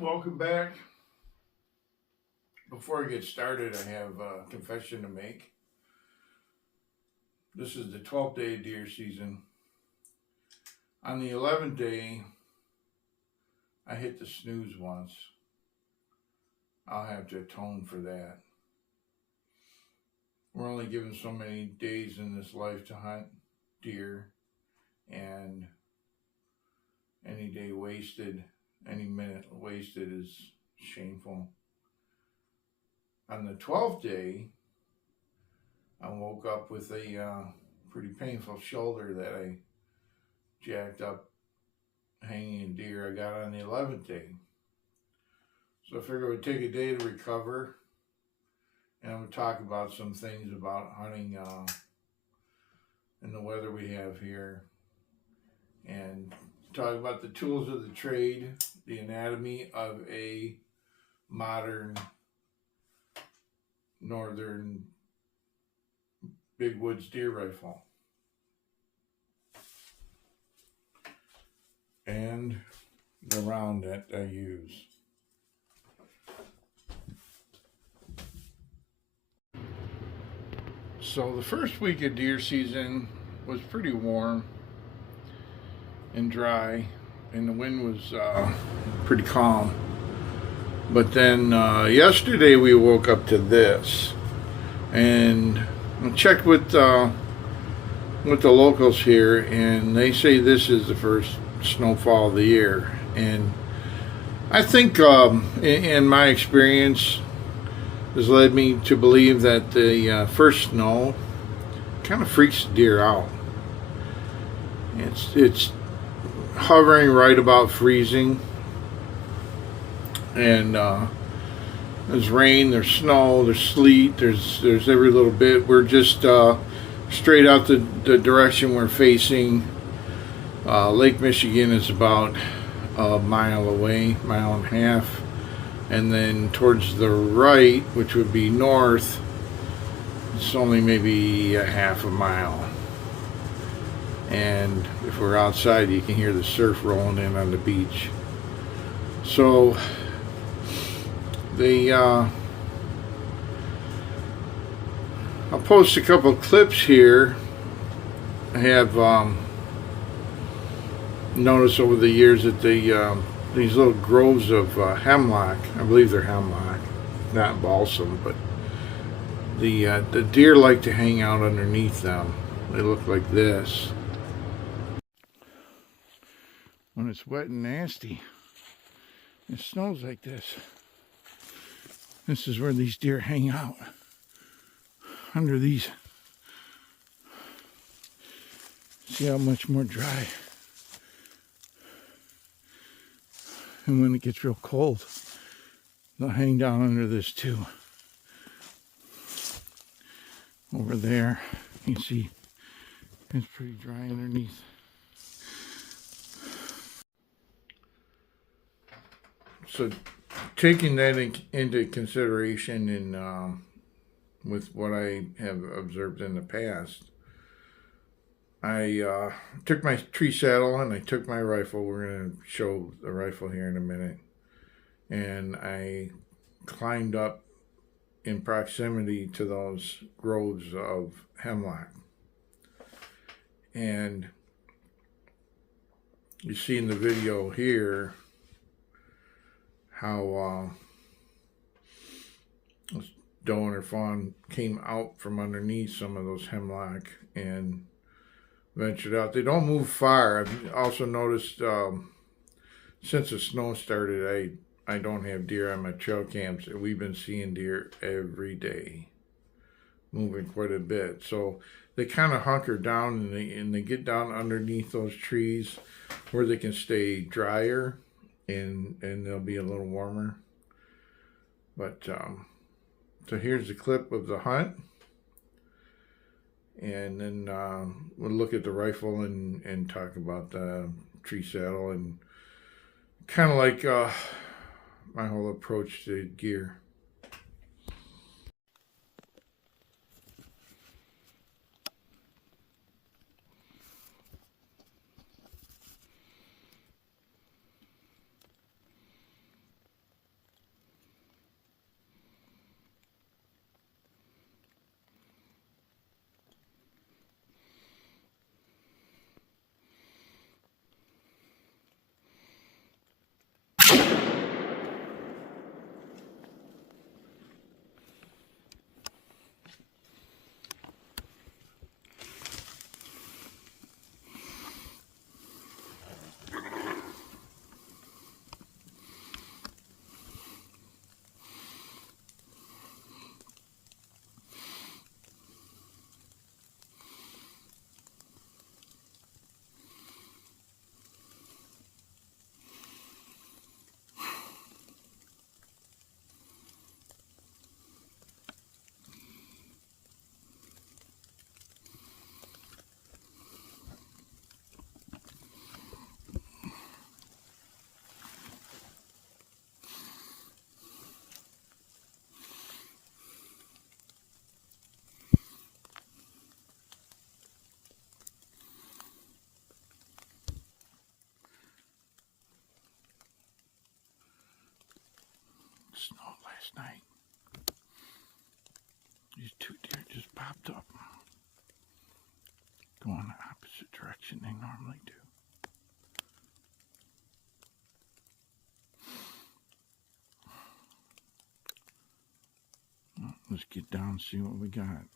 Welcome back. Before I get started, I have a confession to make. This is the 12th day of deer season. On the 11th day, I hit the snooze once. I'll have to atone for that. We're only given so many days in this life to hunt deer, and any day wasted, any minute wasted is shameful. On the 12th day, I woke up with a pretty painful shoulder that I jacked up hanging a deer I got on the 11th day. So I figured it would take a day to recover, and I'm going to talk about some things about hunting in the weather we have here, and talk about the tools of the trade, the anatomy of a modern northern big woods deer rifle, and the round that I use. So the first week of deer season was pretty warm and dry, and the wind was pretty calm. But then yesterday we woke up to this, and I checked with the locals here, and they say this is the first snowfall of the year. And I think, in my experience, has led me to believe that the first snow kind of freaks the deer out. It's hovering right about freezing, and there's rain, there's snow, there's sleet, there's every little bit. We're just straight out the direction we're facing. Lake Michigan is about a mile away, mile and a half, and then towards the right, which would be north, it's only maybe a half a mile. And if we're outside, you can hear the surf rolling in on the beach. So I'll post a couple of clips here. I have noticed over the years that these little groves of hemlock, I believe they're hemlock, not balsam, but the deer like to hang out underneath them. They look like this. When it's wet and nasty, it snows like this. This is where these deer hang out, under these. See how much more dry. And when it gets real cold, they'll hang down under this too. Over there, you can see it's pretty dry underneath. So taking that into consideration, and with what I have observed in the past, I took my tree saddle and I took my rifle. We're going to show the rifle here in a minute. And I climbed up in proximity to those groves of hemlock. And you see in the video here how this doe and her fawn came out from underneath some of those hemlock and ventured out. They don't move far. I've also noticed since the snow started, I don't have deer on my trail camps. We've been seeing deer every day, moving quite a bit. So they kind of hunker down, and they get down underneath those trees where they can stay drier, and they'll be a little warmer. But so here's the clip of the hunt. And then we'll look at the rifle and talk about the tree saddle, and kind of like my whole approach to gear. Snowed last night. These two deer just popped up, going the opposite direction they normally do. Well, let's get down and see what we got.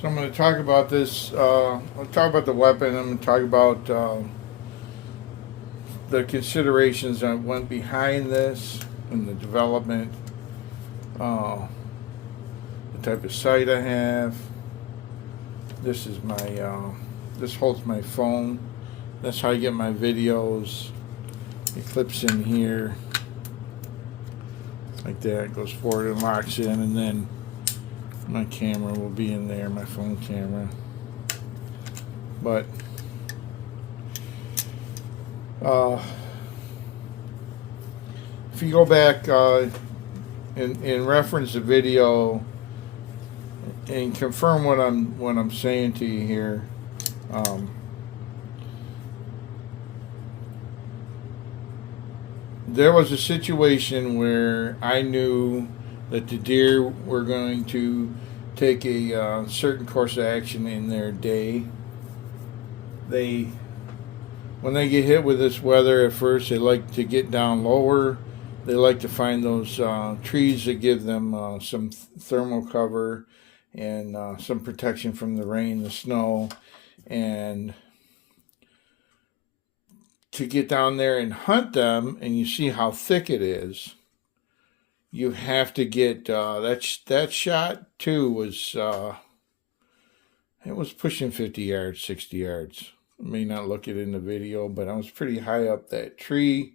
So I'm going to talk about this. I'll talk about the weapon. I'm going to talk about the considerations that went behind this and the development, the type of sight I have. This is my, this holds my phone. That's how I get my videos. It clips in here like that. It goes forward and locks in, and then my camera will be in there, my phone camera. But if you go back in reference to video and confirm what I'm saying to you here, there was a situation where I knew that the deer were going to take a certain course of action in their day. When they get hit with this weather at first, they like to get down lower. They like to find those trees that give them some thermal cover and some protection from the rain, the snow, and to get down there and hunt them. And you see how thick it is. You have to get that shot too was it was pushing 50 yards, 60 yards. I may not look it in the video, but I was pretty high up that tree,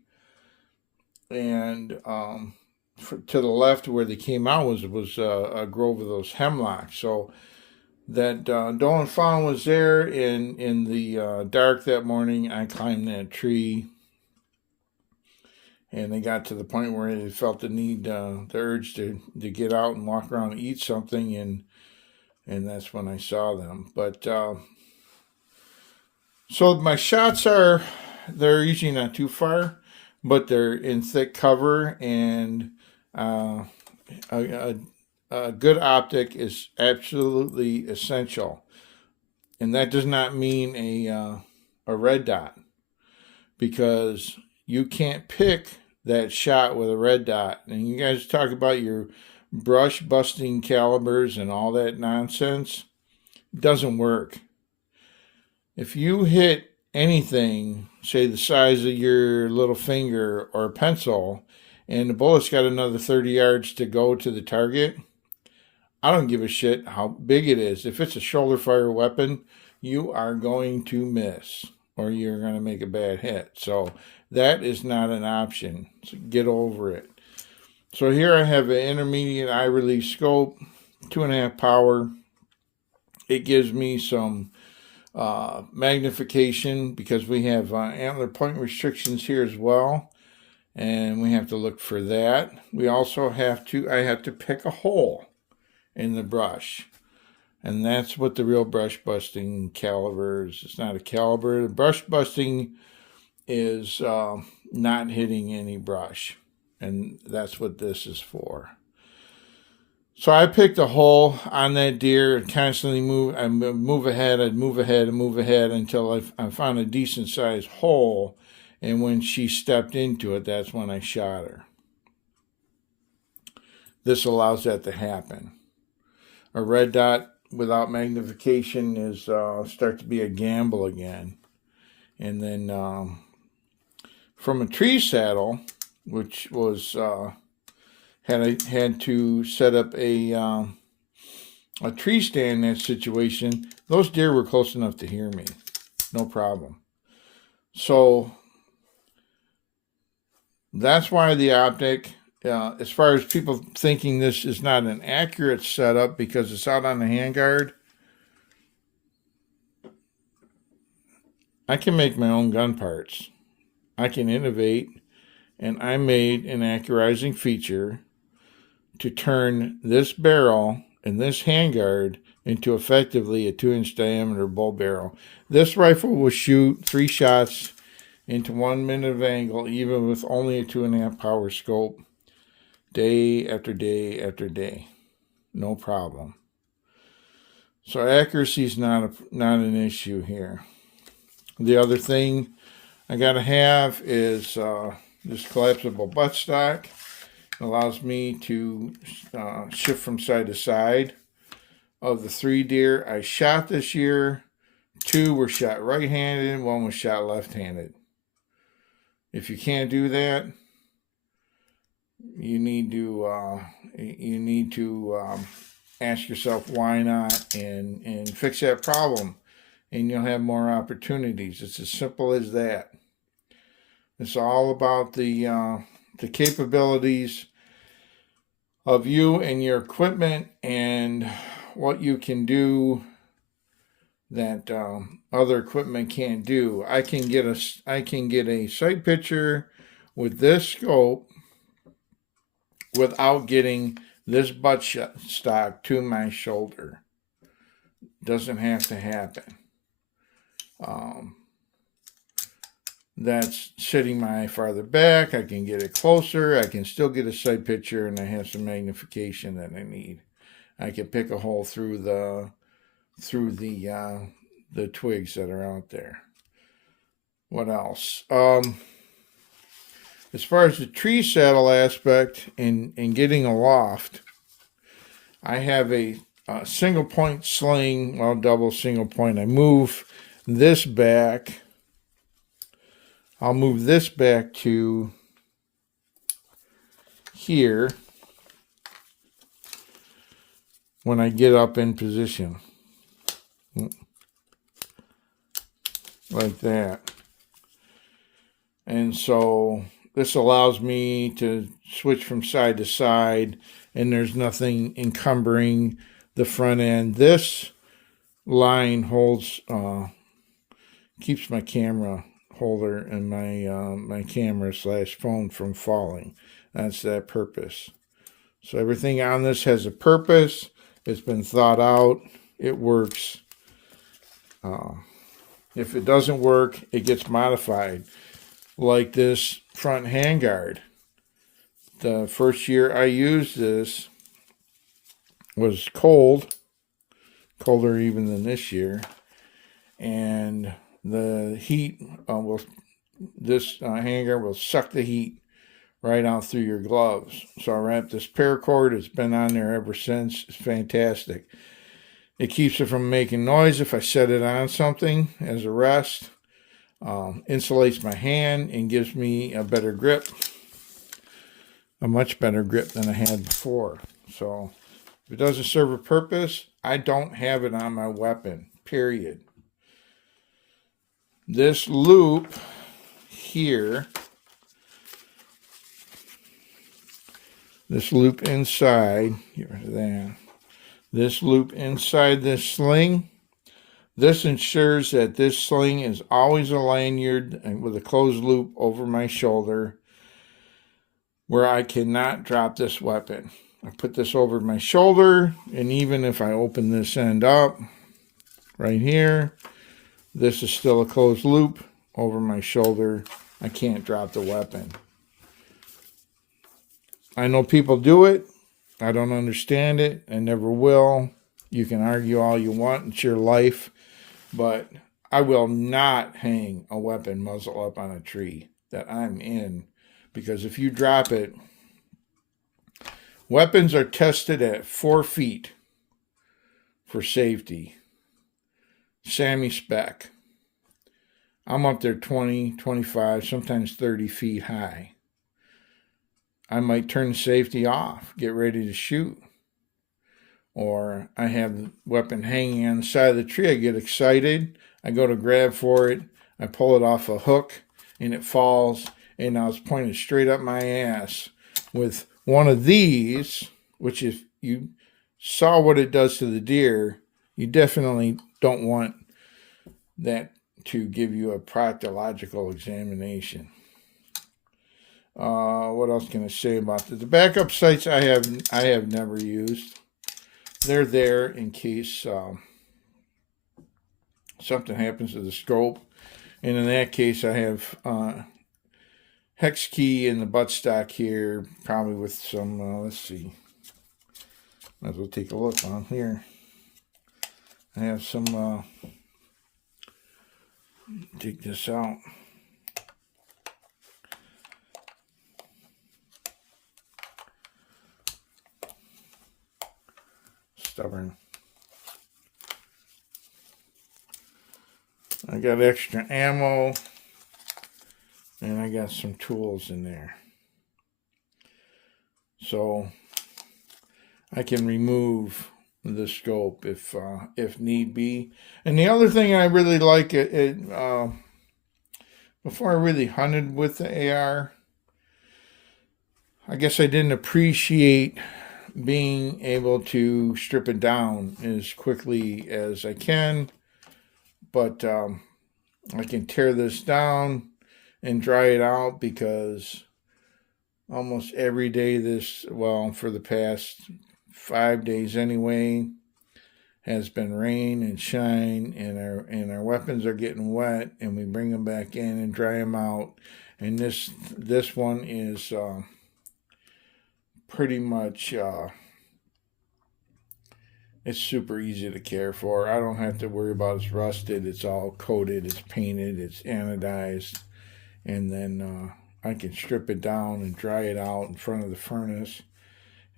and to the left where they came out was a grove of those hemlocks. So that doe and fawn was there in the dark that morning. I climbed that tree. And they got to the point where they felt the need, the urge to get out and walk around and eat something, and that's when I saw them. But so my shots they're usually not too far, but they're in thick cover, and a good optic is absolutely essential. And that does not mean a red dot, because you can't pick that shot with a red dot. And you guys talk about your brush busting calibers and all that nonsense. It doesn't work. If you hit anything, say the size of your little finger or pencil, and the bullet's got another 30 yards to go to the target, I don't give a shit how big it is. If it's a shoulder fire weapon, you are going to miss, or you're going to make a bad hit. So that is not an option. So get over it. So here I have an intermediate eye release scope, 2.5 power. It gives me some magnification because we have antler point restrictions here as well, and we have to look for that. We also I have to pick a hole in the brush, and that's what the real brush busting caliber is. It's not a caliber. The brush busting is not hitting any brush, and that's what this is for. So I picked a hole on that deer and constantly move ahead until I found a decent sized hole, and when she stepped into it, that's when I shot her. This allows that to happen. A red dot without magnification is start to be a gamble again. And then from a tree saddle, which was had to set up a tree stand in that situation, those deer were close enough to hear me, no problem. So that's why the optic, as far as people thinking this is not an accurate setup because it's out on the handguard, I can make my own gun parts. I can innovate, and I made an accurizing feature to turn this barrel and this handguard into effectively a 2-inch diameter bull barrel. This rifle will shoot 3 shots into 1 minute of angle, even with only a 2.5 power scope, day after day after day. No problem. So accuracy is not an issue here. The other thing I gotta have is this collapsible buttstock. It allows me to shift from side to side. Of the 3 deer I shot this year, 2 were shot right-handed, 1 was shot left-handed. If you can't do that, you need to ask yourself why not, and fix that problem, and you'll have more opportunities. It's as simple as that. It's all about the capabilities of you and your equipment, and what you can do that other equipment can't do. I can get a sight picture with this scope without getting this buttstock to my shoulder. Doesn't have to happen. That's sitting my eye farther back. I can get it closer. I can still get a sight picture, and I have some magnification that I need. I can pick a hole through the twigs that are out there. What else? As far as the tree saddle aspect in getting aloft, I have a single point sling, well, double single point. I move this back. I'll move this back to here when I get up in position. Like that. And so this allows me to switch from side to side, and there's nothing encumbering the front end. This line holds, keeps my camera holder and my camera / phone from falling. That's that purpose. So everything on this has a purpose. It's been thought out. It works. If it doesn't work, it gets modified. Like this front handguard. The first year I used this was cold, colder even than this year, and the heat this handguard will suck the heat right out through your gloves. So I wrapped this paracord. It's been on there ever since. It's fantastic. It keeps it from making noise if I set it on something as a rest. Insulates my hand and gives me a better grip. A much better grip than I had before. So if it doesn't serve a purpose, I don't have it on my weapon, period. This loop here, this loop inside, get rid of that. This loop inside this sling, this ensures that this sling is always a lanyard with a closed loop over my shoulder where I cannot drop this weapon. I put this over my shoulder, and even if I open this end up right here, this is still a closed loop over my shoulder. I can't drop the weapon. I know people do it. I don't understand it. I never will. You can argue all you want. It's your life. But I will not hang a weapon muzzle up on a tree that I'm in. Because if you drop it, weapons are tested at 4 feet for safety. SAAMI spec. I'm up there 20, 25, sometimes 30 feet high. I might turn the safety off, get ready to shoot. Or I have the weapon hanging on the side of the tree. I get excited. I go to grab for it. I pull it off a hook, and it falls. And now it's pointed straight up my ass. With one of these, which if you saw what it does to the deer, you definitely don't want that to give you a proctological examination. What else can I say about this? The backup sights I have never used. They're there in case something happens to the scope. And in that case, I have hex key in the buttstock here, probably with some, let's see, might as well take a look on here. I have some, take this out. Stubborn. I got extra ammo, and I got some tools in there. So I can remove the scope if need be. And the other thing I really like before I really hunted with the AR, I guess I didn't appreciate being able to strip it down as quickly as I can. But I can tear this down and dry it out, because almost every day for the past 5 days anyway, has been rain and shine, and our weapons are getting wet, and we bring them back in and dry them out. And this one is pretty much it's super easy to care for. I don't have to worry about it's rusted. It's all coated, it's painted, it's anodized, and then I can strip it down and dry it out in front of the furnace,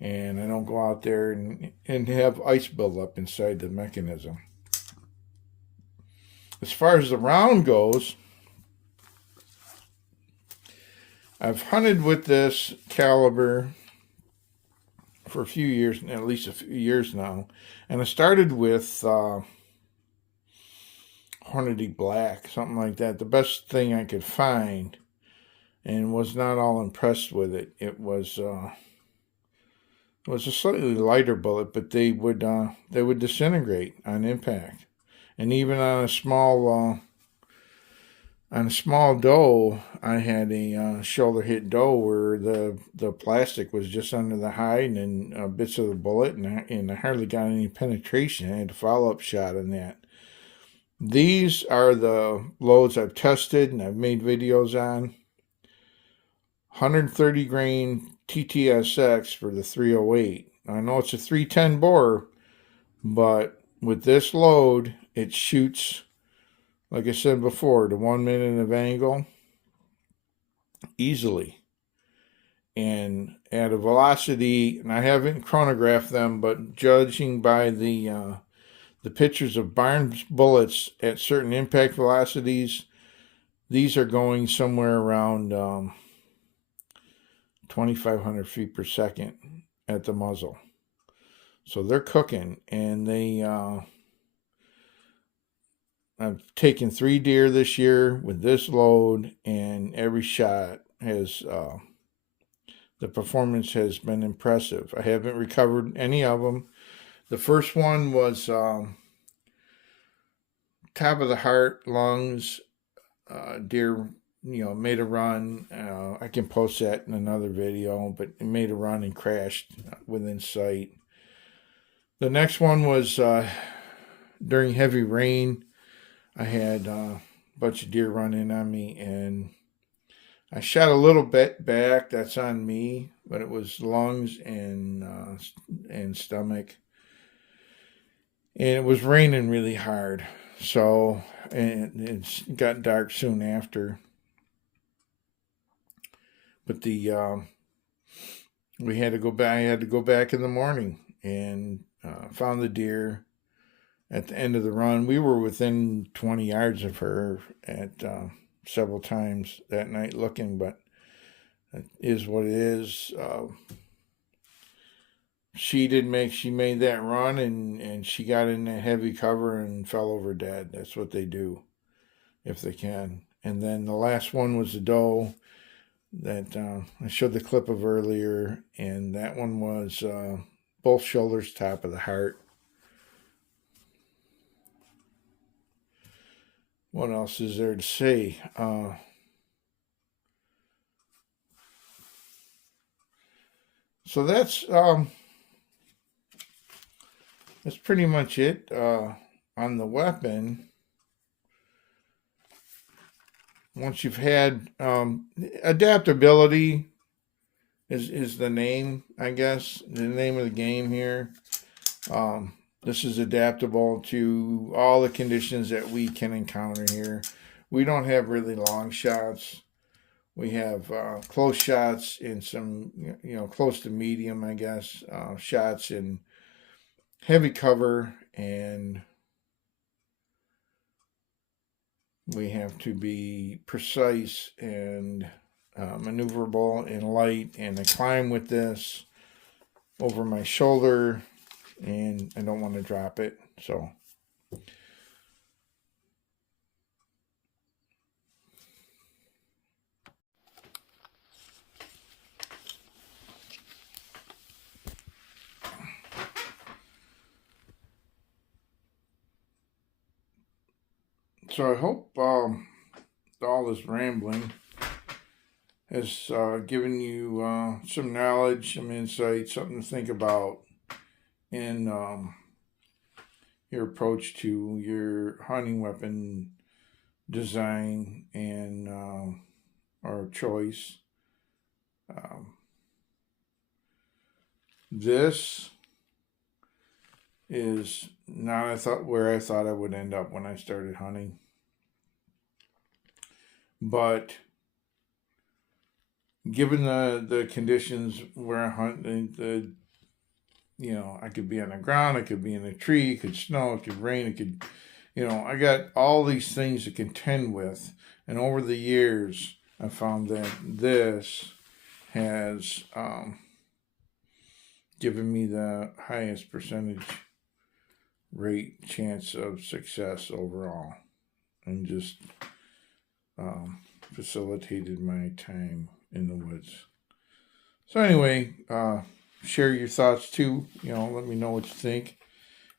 and I don't go out there and have ice build up inside the mechanism. As far as the round goes, I've hunted with this caliber for a few years, at least a few years now, and I started with Hornady Black, something like that, the best thing I could find, and was not all impressed with it. It was a slightly lighter bullet, but they would disintegrate on impact, and even on a small doe, I had a shoulder hit doe where the plastic was just under the hide and bits of the bullet, and I hardly got any penetration. I had a follow-up shot on that. These are the loads I've tested and I've made videos on. 130 grain TTSX for the 308. I know it's a 310 bore, but with this load, it shoots, like I said before, to 1 minute of angle easily, and at a velocity, and I haven't chronographed them, but judging by the pictures of Barnes bullets at certain impact velocities, these are going somewhere around 2,500 feet per second at the muzzle. So they're cooking, and I've taken 3 deer this year with this load, and every shot has, the performance has been impressive. I haven't recovered any of them. The first one was top of the heart, lungs, deer, made a run. I can post that in another video, but it made a run and crashed within sight. The next one was during heavy rain. I had a bunch of deer run in on me, and I shot a little bit back. That's on me, but it was lungs and stomach. And it was raining really hard, so, and it got dark soon after. But we had to go back. I had to go back in the morning and found the deer at the end of the run. We were within 20 yards of her at several times that night looking, but it is what it is. She made that run, and she got in that heavy cover and fell over dead. That's what they do if they can. And then the last one was a doe that I showed the clip of earlier, and that one was both shoulders, top of the heart. What else is there to say? So that's pretty much it on the weapon. once you've had adaptability is the name, I guess, the name of the game here. This is adaptable to all the conditions that we can encounter here. We don't have really long shots. We have close shots and some, close to medium, I guess, shots in heavy cover, and we have to be precise and maneuverable and light. And I climb with this over my shoulder, and I don't want to drop it. So I hope all this rambling has given you some knowledge, some insight, something to think about in your approach to your hunting weapon design and or choice. This is not where I thought I would end up when I started hunting, but given the conditions where I hunt, I could be on the ground, I could be in a tree, it could snow, it could rain, it could, I got all these things to contend with. And over the years, I found that this has given me the highest percentage rate chance of success overall, and just facilitated my time in the woods. So anyway, share your thoughts too. Let me know what you think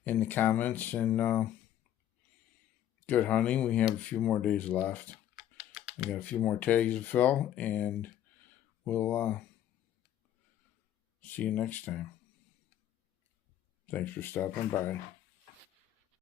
in the comments, and good hunting. We have a few more days left. I got a few more tags to fill, and we'll see you next time. Thanks for stopping by.